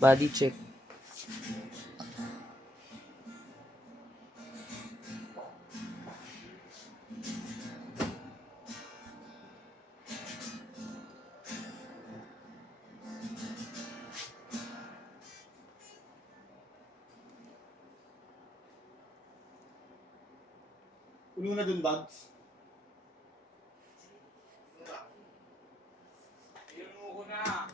Body check. Kunin mo na dun, bags. Iyon mo ko na.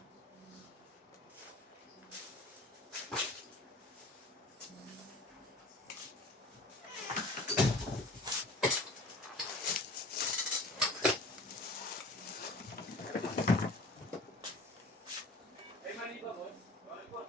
Ay, mali ba, boss? Bakit, boss?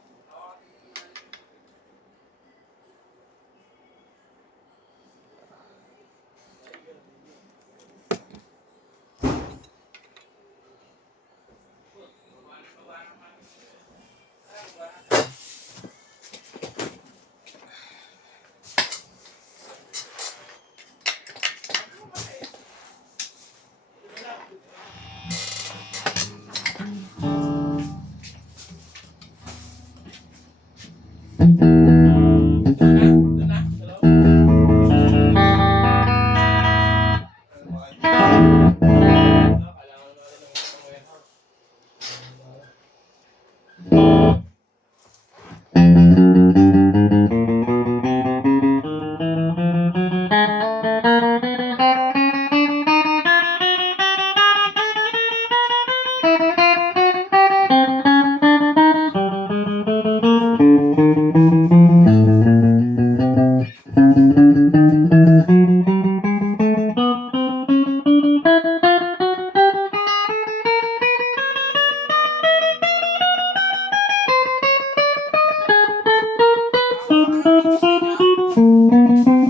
Doon na? Hello? Kailangan natin ng isang warehouse.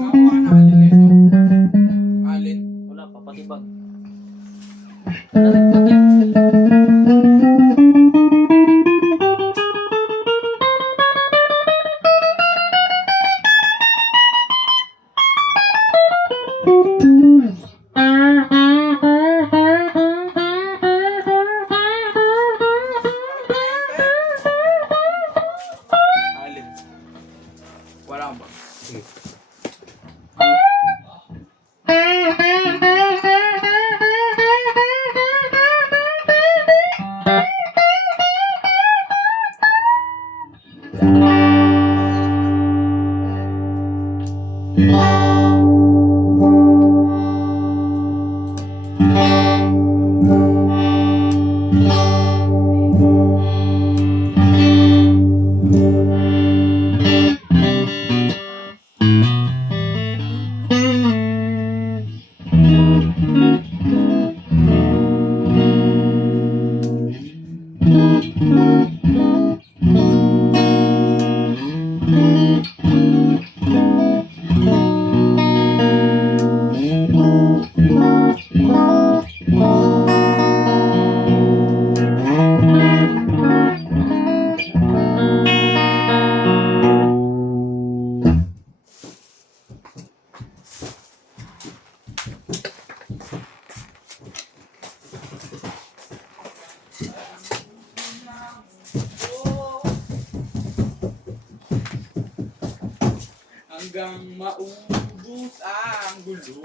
Kakuha na alin nito? Alin? Wala pa, patibag. Nalagpag yan. Alin? Wala ba? Sige. Hanggang maubos ang gulo.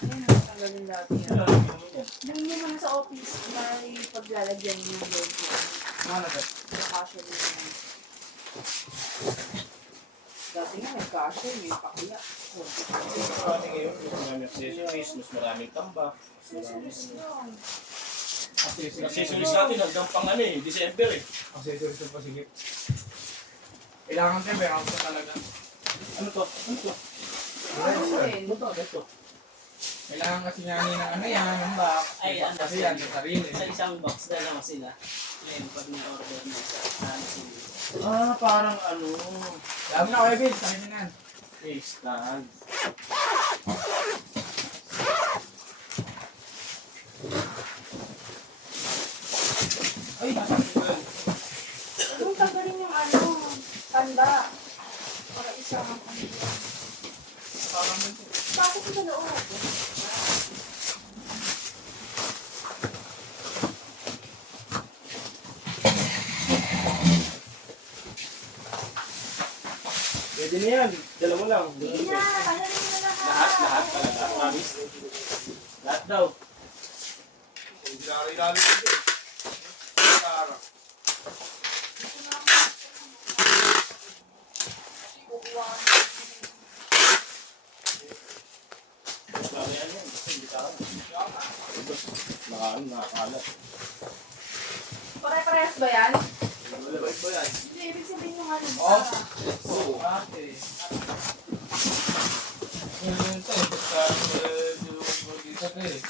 Ayun, natanggalin dati yan. Yung naman sa office, may paglalagyan ng logo. Nakasya din naman. Dati nga nagkasya, may pakya. Marami ngayon, mas maraming accessories, mas maraming tambak. Accessories lang. Accessories natin hanggang pang ano eh, December eh. Accessories pa sige. Kailangan tayo, meron ko talaga. Ano to? Ano to? Ano rin? Ano to? Ano to? Kailangan kasi nga ng ano yan, ng box. Ay, ano, Kasi yan, sa sarili. Sa isang box, dalawa sila. Ngayon, pag may order na sa sila. Ah, parang ano. Alam mo na, Kuya Bill, sa akin yan. Stag. Ay, nasakit. Kung tanggalin yung ano, tanda. Para isa ang ano. Parang nito. Pasok ko sa loob. Pwede na yan. Dalawa lang. Hindi na, tanggalin mo na Lahat talaga. Promise. Lahat daw. Hindi na rin ko din. Tara. Mamaya yan. Hindi ka ka. Nakakalat. Pare-parehas ba yan? Malabait ba yan? Hindi, ibig sabihin yung ano. Oh. para. Oo. Ate. Ngayon ito eh. Basta mag-isa ito eh.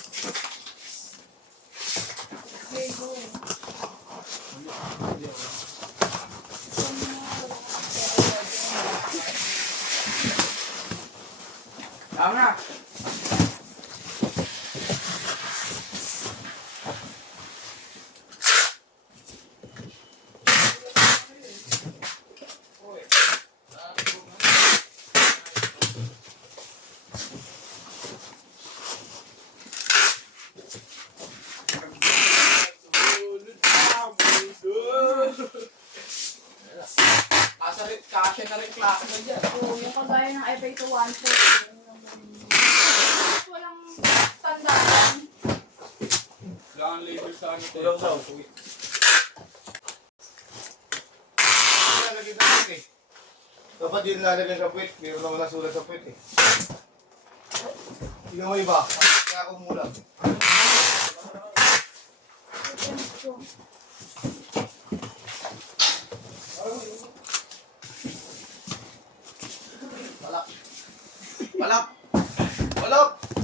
Okay, go. Tama na. Kasya na rin klase na dyan. Oo, yung kagaya ng FA2 one shot. Walang tandaan. Kailangan label sa ano ito. Tulong daw. Lalagyan natin eh. Dapat yun lalagyan sa puwit. Meron naman nasulat sa puwit eh. Tingnan mo iba. Kaya ako mulang. Palak. Palak. Palak.